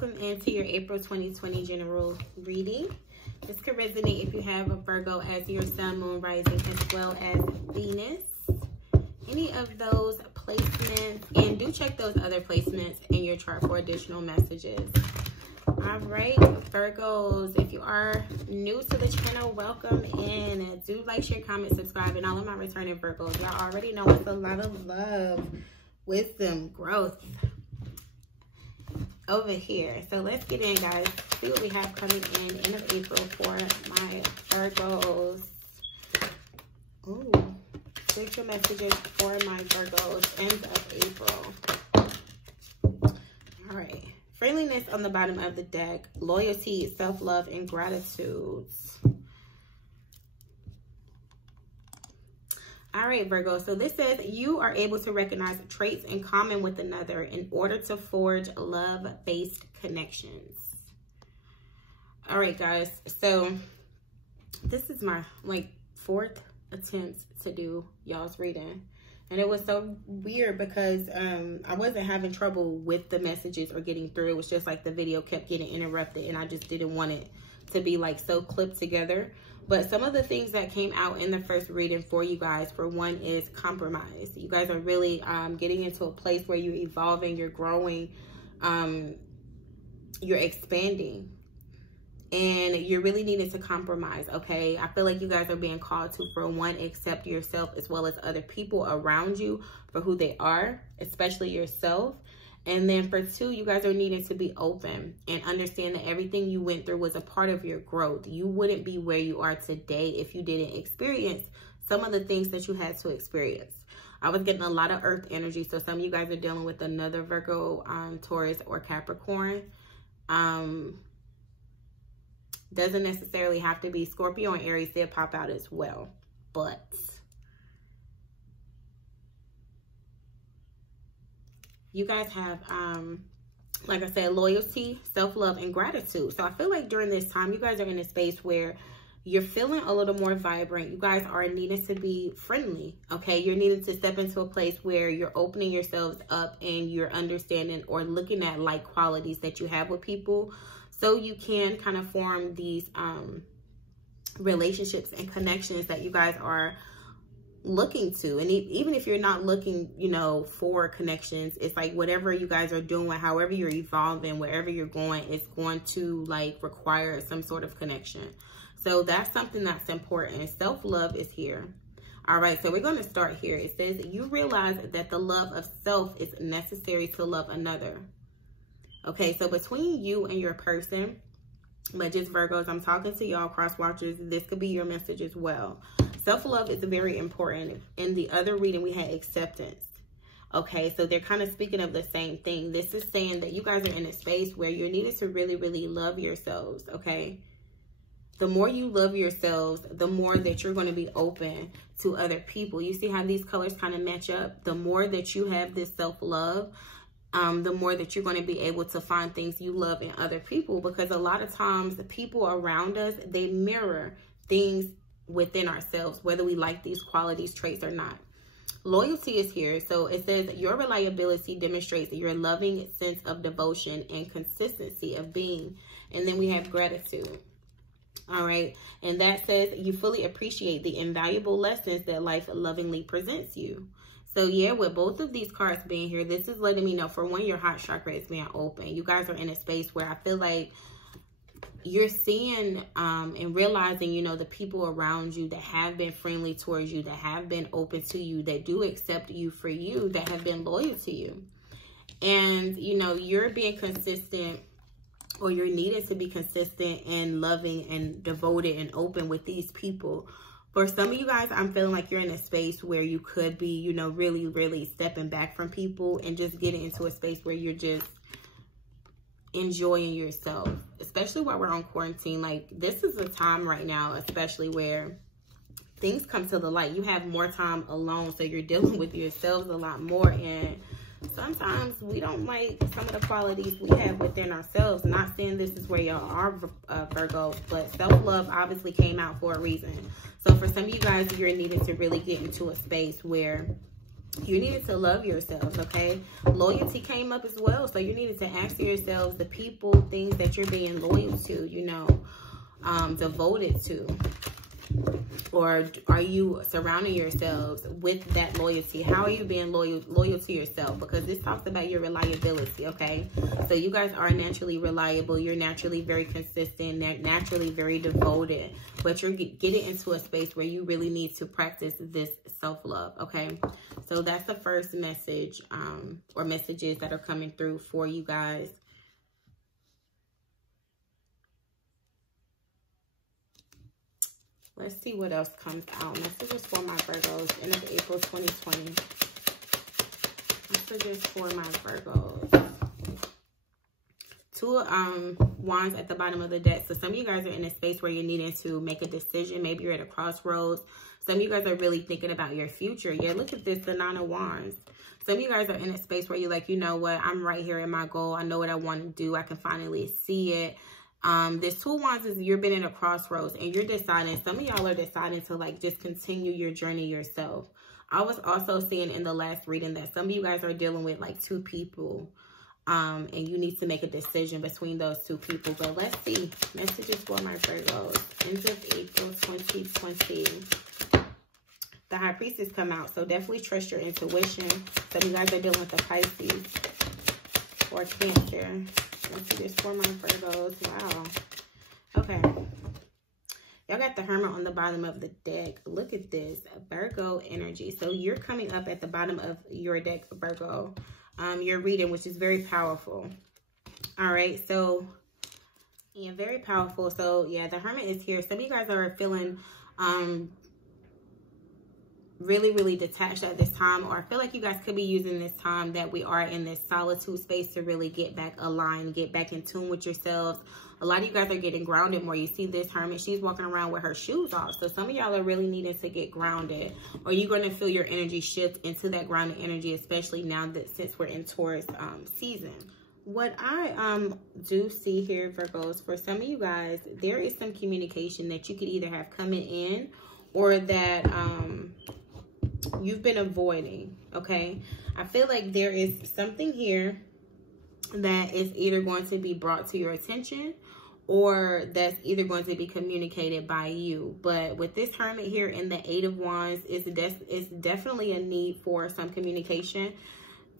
welcome into your April 2020 general reading. This could resonate if you have a Virgo as your sun, moon, rising, as well as Venus. Any of those placements, and do check those other placements in your chart for additional messages. All right, Virgos, if you are new to the channel, welcome in. Do like, share, comment, subscribe, and all of my returning Virgos. Y'all already know it's a lot of love, wisdom, growth over here. So let's get in, guys. See what we have coming in end of April for my Virgos. Ooh, spiritual messages for my Virgos end of April. All right. Friendliness on the bottom of the deck. Loyalty, self-love, and gratitude. All right, Virgo. So this says you are able to recognize traits in common with another in order to forge love-based connections. All right, guys. So this is my fourth attempt to do y'all's reading. And it was so weird because I wasn't having trouble with the messages or getting through. It was just like the video kept getting interrupted and I just didn't want it to be so clipped together. But some of the things that came out in the first reading for you guys, for one, is compromise. You guys are really getting into a place where you're evolving, you're growing, you're expanding. And you're really needing to compromise, okay? I feel like you guys are being called to, for one, accept yourself as well as other people around you for who they are, especially yourself. And then for two, you guys are needing to be open and understand that everything you went through was a part of your growth. You wouldn't be where you are today if you didn't experience some of the things that you had to experience. I was getting a lot of earth energy. So some of you guys are dealing with another Virgo, Taurus, or Capricorn. Doesn't necessarily have to be Scorpio and Aries. They'll pop out as well. But you guys have, like I said, loyalty, self-love, and gratitude. So I feel like during this time, you guys are in a space where you're feeling a little more vibrant. You guys are needing to be friendly, okay? You're needing to step into a place where you're opening yourselves up and you're understanding or looking at like qualities that you have with people, so you can kind of form these relationships and connections that you guys are looking to. And even if you're not looking, for connections, it's like whatever you guys are doing, however you're evolving, wherever you're going, it's going to require some sort of connection. So that's something that's important. Self-love is here. All right, so we're going to start here. It says you realize that the love of self is necessary to love another. Okay, so between you and your person, but just Virgos, I'm talking to y'all cross watchers. This could be your message as well. Self-love is very important. In the other reading, we had acceptance. Okay, so they're kind of speaking of the same thing. This is saying that you guys are in a space where you're needed to really, really love yourselves, okay? The more you love yourselves, the more that you're going to be open to other people. You see how these colors kind of match up? The more that you have this self-love, the more that you're going to be able to find things you love in other people, because a lot of times the people around us, they mirror things within ourselves, whether we like these qualities, traits, or not. Loyalty is here. So it says your reliability demonstrates your loving sense of devotion and consistency of being. And then we have gratitude. All right. And that says you fully appreciate the invaluable lessons that life lovingly presents you. So yeah, with both of these cards being here, this is letting me know, for one, your heart chakra is being open. You guys are in a space where I feel like you're seeing and realizing, the people around you that have been friendly towards you, that have been open to you, that do accept you for you, that have been loyal to you. And, you're being consistent, or you're needed to be consistent and loving and devoted and open with these people. For some of you guys, I'm feeling like you're in a space where you could be, really, really stepping back from people and just getting into a space where you're just enjoying yourself, especially while we're on quarantine. This is a time right now, especially where things come to the light. You have more time alone, so you're dealing with yourselves a lot more. And sometimes we don't like some of the qualities we have within ourselves. Not saying this is where y'all are, Virgos, but self-love obviously came out for a reason. So for some of you guys, you're needing to really get into a space where You needed to love yourselves, okay? Loyalty came up as well. So you needed to ask yourselves the people, things that you're being loyal to, you know, devoted to. Or are you surrounding yourselves with that loyalty? How are you being loyal to yourself? Because this talks about your reliability, okay? So you guys are naturally reliable. You're naturally very consistent, naturally very devoted. But you're getting into a space where you really need to practice this self-love, okay? So that's the first message or messages that are coming through for you guys. Let's see what else comes out. Messages for my Virgos, end of April 2020. Messages for my Virgos. Two wands at the bottom of the deck. So some of you guys are in a space where you're needing to make a decision. Maybe you're at a crossroads. Some of you guys are really thinking about your future. Yeah, look at this, the Nine of Wands. Some of you guys are in a space where you're like, you know what, I'm right here in my goal. I know what I want to do. I can finally see it. This Two of Wands is you've been in a crossroads and you're deciding. Some of y'all are deciding to like just continue your journey yourself. I was also seeing in the last reading that some of you guys are dealing with like two people. And you need to make a decision between those two people. But let's see. Messages for my Virgos. End of April 2020. The High Priestess come out. So definitely trust your intuition. Some of you guys are dealing with the Pisces or Cancer. Messages for my Virgos. Wow. Okay. Y'all got the Hermit on the bottom of the deck. Look at this. Virgo energy. So you're coming up at the bottom of your deck, Virgo. Your reading, which is very powerful. All right, so yeah, very powerful. So yeah, the Hermit is here. Some of you guys are feeling really detached at this time, or I feel like you guys could be using this time that we are in this solitude space to really get back aligned, get back in tune with yourselves. A lot of you guys are getting grounded more. You see this Hermit, she's walking around with her shoes off. So some of y'all are really needing to get grounded, or you're going to feel your energy shift into that grounded energy, especially now that since we're in Taurus season. What I do see here, Virgos, for some of you guys, there is some communication that you could either have coming in or that you've been avoiding, okay? I feel like there is something here that is either going to be brought to your attention or that's either going to be communicated by you. But with this Hermit here in the Eight of Wands, it's definitely a need for some communication.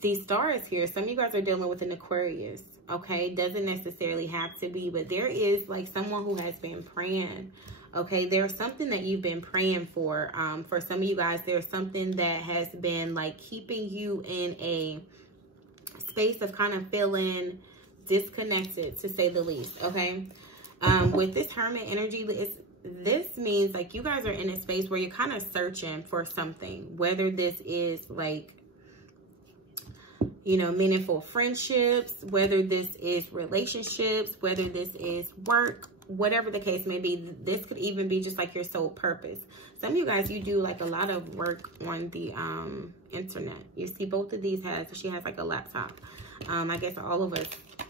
These stars here, some of you guys are dealing with an Aquarius, okay? Doesn't necessarily have to be, but there is like someone who has been praying, okay? There's something that you've been praying for. For some of you guys, there's something that has been like keeping you in a space of kind of feeling disconnected, to say the least, okay? With this Hermit energy, this means like you guys are in a space where you're kind of searching for something, whether this is like, you know, meaningful friendships, whether this is relationships, whether this is work, whatever the case may be. This could even be just like your soul purpose. Some of you guys, you do like a lot of work on the internet. You see both of these she has like a laptop. I guess all of us,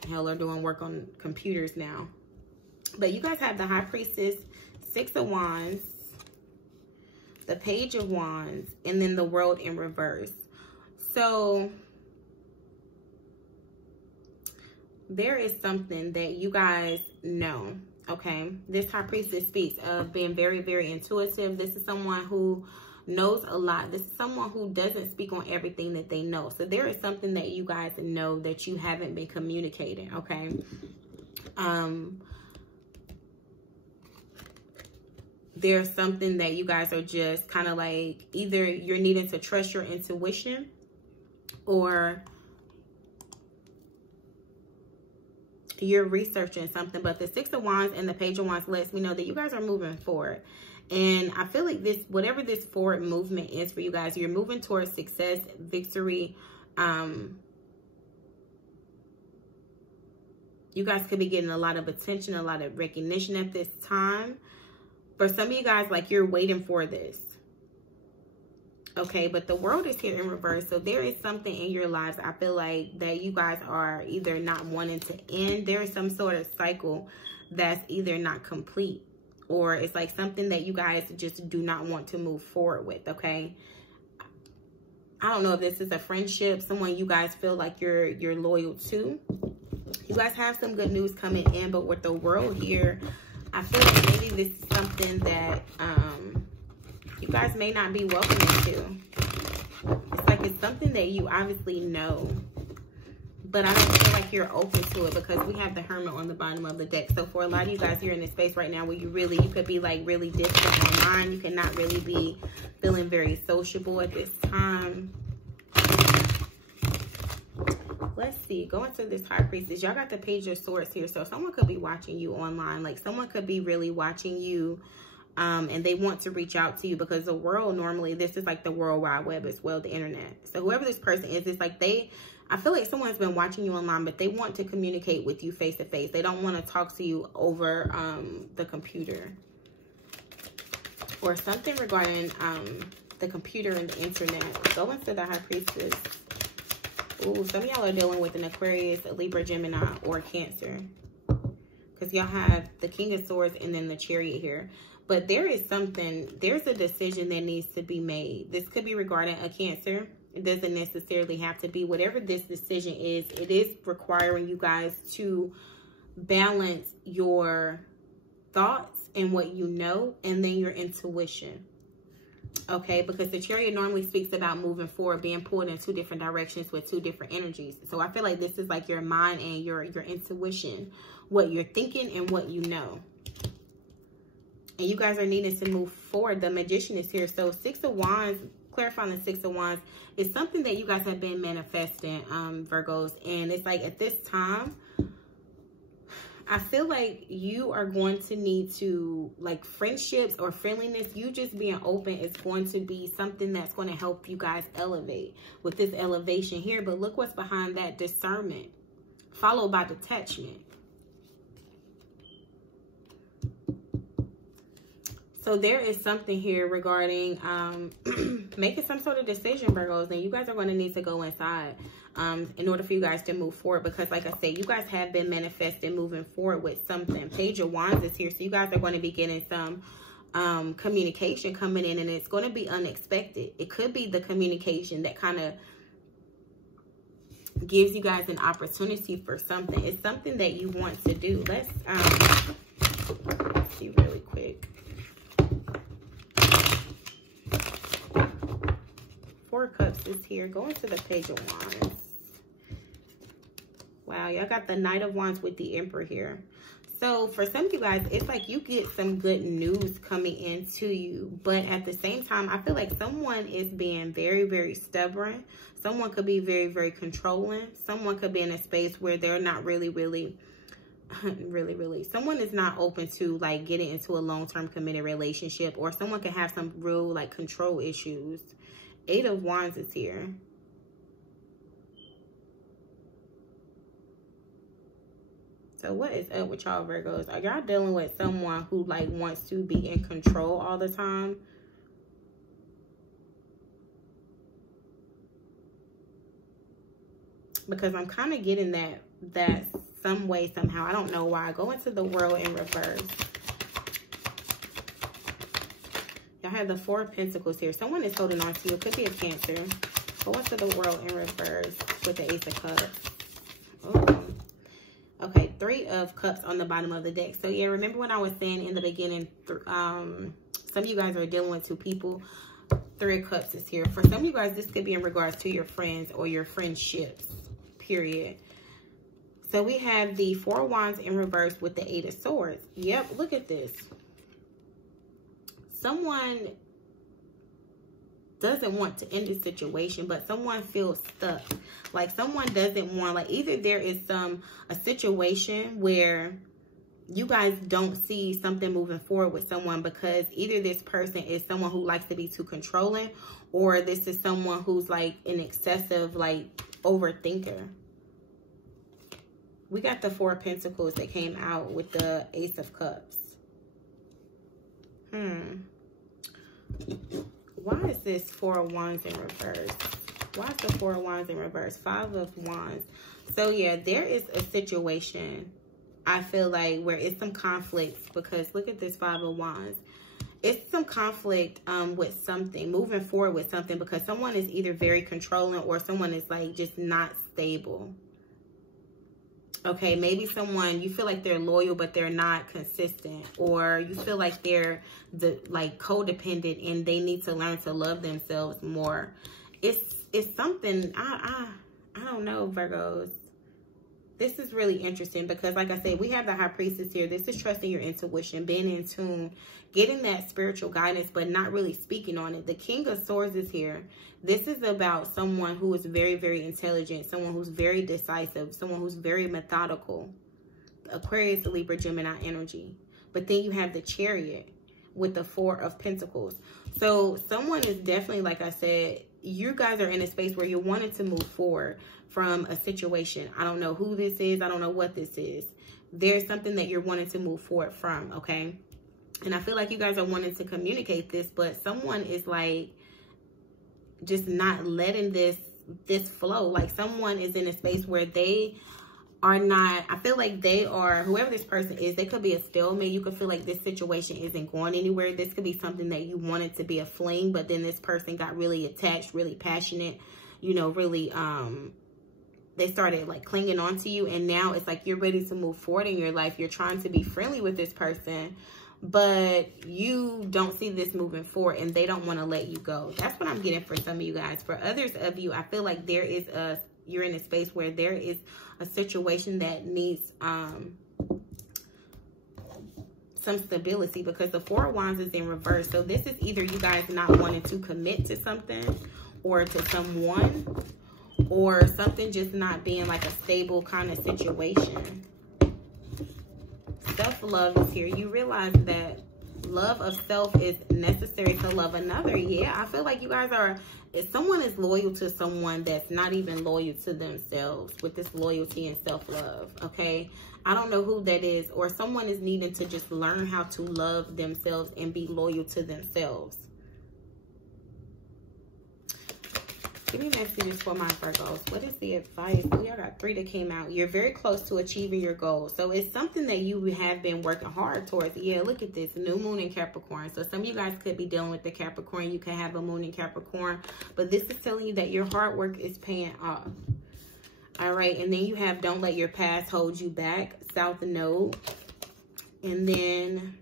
hell, are doing work on computers now. But you guys have the High Priestess, Six of Wands, the Page of Wands, and then the World in reverse. So there is something that you guys know, okay? This High Priestess speaks of being very intuitive. This is someone who knows a lot. This is someone who doesn't speak on everything that they know. So there is something that you guys know that you haven't been communicating, okay? There's something that you guys are just kind of like, either you're needing to trust your intuition, or you're researching something. But the Six of Wands and the Page of Wands lets me know that you guys are moving forward. And I feel like this, whatever this forward movement is for you guys, you're moving towards success, victory. You guys could be getting a lot of attention, a lot of recognition at this time. For some of you guys, like you're waiting for this. Okay, but the World is here in reverse. So there is something in your lives, I feel like, that you guys are either not wanting to end. There is some sort of cycle that's either not complete, or it's like something that you guys just do not want to move forward with, okay? I don't know if this is a friendship, someone you guys feel like you're loyal to. You guys have some good news coming in, but with the world here, I feel like maybe this is something that you guys may not be welcome to. It's like it's something that you obviously know, but I don't feel like you're open to it because we have the Hermit on the bottom of the deck. So for a lot of you guys, you're in this space right now where you could be like really distant online. You cannot really be feeling very sociable at this time. Let's see, go into this High Priestess. Y'all got the Page of Swords here. So someone could be watching you online. Like someone could be really watching you and they want to reach out to you because the world normally, this is like the World Wide Web as well, the internet. So whoever this person is, it's like I feel like someone's been watching you online, but they want to communicate with you face to face. They don't want to talk to you over the computer or something regarding the computer and the internet. Go into the High Priestess. Ooh, some of y'all are dealing with an Aquarius, a Libra, Gemini, or Cancer. Because y'all have the King of Swords and then the Chariot here. But there's a decision that needs to be made. This could be regarding a Cancer. It doesn't necessarily have to be. Whatever this decision is, it is requiring you guys to balance your thoughts and what you know, and then your intuition. Okay, because the Chariot normally speaks about moving forward, being pulled in two different directions with two different energies. So I feel like this is like your mind and your intuition, what you're thinking and what you know. And you guys are needing to move forward. The Magician is here. So Six of Wands, clarifying the Six of Wands, is something that you guys have been manifesting, Virgos. And it's like at this time, I feel like you are going to need to, like, friendships or friendliness, you just being open is going to be something that's going to help you guys elevate with this elevation here. But look what's behind that, discernment, followed by detachment. So there is something here regarding making some sort of decision, Virgos. And you guys are going to need to go inside in order for you guys to move forward. Because like I said, you guys have been manifesting moving forward with something. Page of Wands is here. So you guys are going to be getting some communication coming in. And it's going to be unexpected. It could be the communication that kind of gives you guys an opportunity for something. It's something that you want to do. Let's see really quick. Four of Cups is here. Go into the Page of Wands. Wow, y'all got the Knight of Wands with the Emperor here. So for some of you guys, it's like you get some good news coming into you. But at the same time, I feel like someone is being very, very stubborn. Someone could be very, very controlling. Someone could be in a space where they're not really, someone is not open to like getting into a long-term committed relationship. Or someone could have some real like control issues. Eight of Wands is here. So what is up with y'all, Virgos? Are y'all dealing with someone who like wants to be in control all the time? Because I'm kind of getting that some way, somehow. I don't know why. Go into the World in reverse. Y'all have the Four of Pentacles here. Someone is holding on to you. It could be a Cancer. Go into the World in reverse with the Ace of Cups. Oh. Okay, Three of Cups on the bottom of the deck. So yeah, remember when I was saying in the beginning, some of you guys are dealing with two people. Three of Cups is here. For some of you guys, this could be in regards to your friends or your friendships, period. So we have the Four of Wands in reverse with the Eight of Swords. Yep, look at this. Someone doesn't want to end the situation, but someone feels stuck. Like someone doesn't want, like either there is a situation where you guys don't see something moving forward with someone because either this person is someone who likes to be too controlling, or this is someone who's like an excessive like overthinker. We got the Four of Pentacles that came out with the Ace of Cups. Why is this Four of Wands in reverse? Why is the Four of Wands in reverse? Five of Wands. So yeah, there is a situation, I feel like, where it's some conflicts because look at this Five of Wands. It's some conflict with something, moving forward with something, because someone is either very controlling or someone is like just not stable. Okay, maybe someone, you feel like they're loyal, but they're not consistent, or you feel like they're like codependent and they need to learn to love themselves more. It's something, I don't know, Virgos. This is really interesting because, like I said, we have the High Priestess here. This is trusting your intuition, being in tune, getting that spiritual guidance, but not really speaking on it. The King of Swords is here. This is about someone who is very, very intelligent, someone who's very decisive, someone who's very methodical. Aquarius, Libra, Gemini energy. But then you have the Chariot with the Four of Pentacles. So someone is definitely, like I said, you guys are in a space where you're wanting to move forward from a situation. I don't know who this is. I don't know what this is. There's something that you're wanting to move forward from, okay? And I feel like you guys are wanting to communicate this, but someone is like just not letting this flow. Like someone is in a space where they are not, I feel like they are, whoever this person is, they could be a stalemate. You could feel like this situation isn't going anywhere. This could be something that you wanted to be a fling, but then this person got really attached, really passionate, you know, really, they started like clinging on to you. And now it's like you're ready to move forward in your life. You're trying to be friendly with this person, but you don't see this moving forward and they don't want to let you go. That's what I'm getting for some of you guys. For others of you, I feel like there is you're in a space where there is a situation that needs some stability, because the Four of Wands is in reverse. So this is either you guys not wanting to commit to something or to someone, or something just not being like a stable kind of situation. Self-love is here. You realize that love of self is necessary to love another. Yeah, I feel like you guys are, if someone is loyal to someone that's not even loyal to themselves with this loyalty and self-love, okay? I don't know who that is, or someone is needing to just learn how to love themselves and be loyal to themselves. Give me messages for my Virgos. What is the advice? We got 3 that came out. You're very close to achieving your goals. So it's something that you have been working hard towards. Yeah, look at this. New moon in Capricorn. So some of you guys could be dealing with the Capricorn. You can have a moon in Capricorn. But this is telling you that your hard work is paying off. All right. And then you have don't let your past hold you back. South Node. And then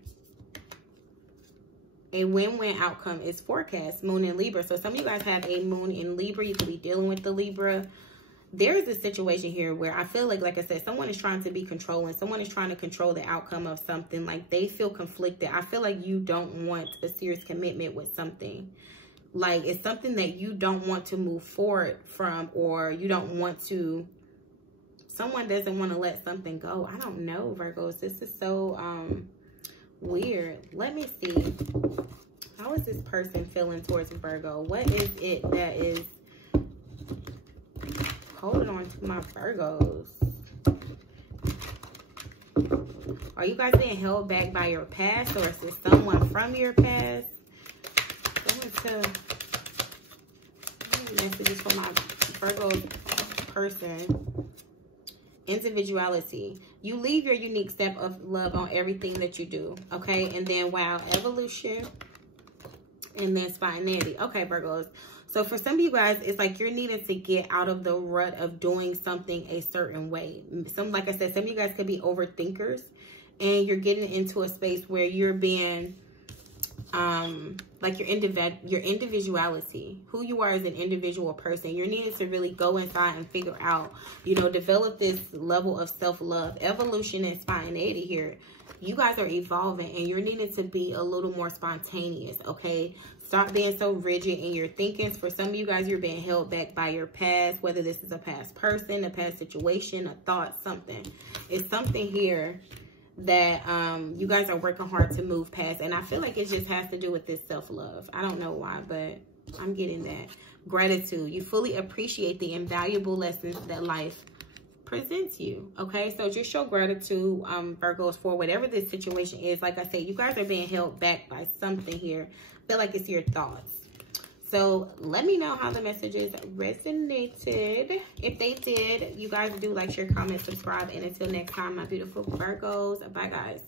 a win-win outcome is forecast, moon in Libra. So some of you guys have a moon in Libra. You could be dealing with the Libra. There's a situation here where I feel like I said, someone is trying to be controlling. Someone is trying to control the outcome of something. Like they feel conflicted. I feel like you don't want a serious commitment with something. Like it's something that you don't want to move forward from, or you don't want to, someone doesn't want to let something go. I don't know, Virgos. This is so, weird. Let me see. How is this person feeling towards Virgo? What is it that is holding on to my Virgos? Are you guys being held back by your past, or is this someone from your past? Messages for my Virgo person. Individuality. You leave your unique step of love on everything that you do, okay? And then, wow, evolution. And then spontaneity. Okay, Virgos. So for some of you guys, it's like you're needing to get out of the rut of doing something a certain way. Like I said, some of you guys could be overthinkers, and you're getting into a space where you're being, like your individuality, who you are as an individual person. You're needing to really go inside and figure out, you know, develop this level of self-love. Evolution and spontaneity here. You guys are evolving, and you're needing to be a little more spontaneous, okay? Stop being so rigid in your thinkings. For some of you guys, you're being held back by your past, whether this is a past person, a past situation, a thought, something. It's something here that you guys are working hard to move past. And I feel like it just has to do with this self-love. I don't know why, but I'm getting that. Gratitude. You fully appreciate the invaluable lessons that life presents you. Okay, so just show gratitude, Virgos, for whatever this situation is. Like I said, you guys are being held back by something here. I feel like it's your thoughts. So let me know how the messages resonated. If they did, you guys do like, share, comment, subscribe. And until next time, my beautiful Virgos. Bye, guys.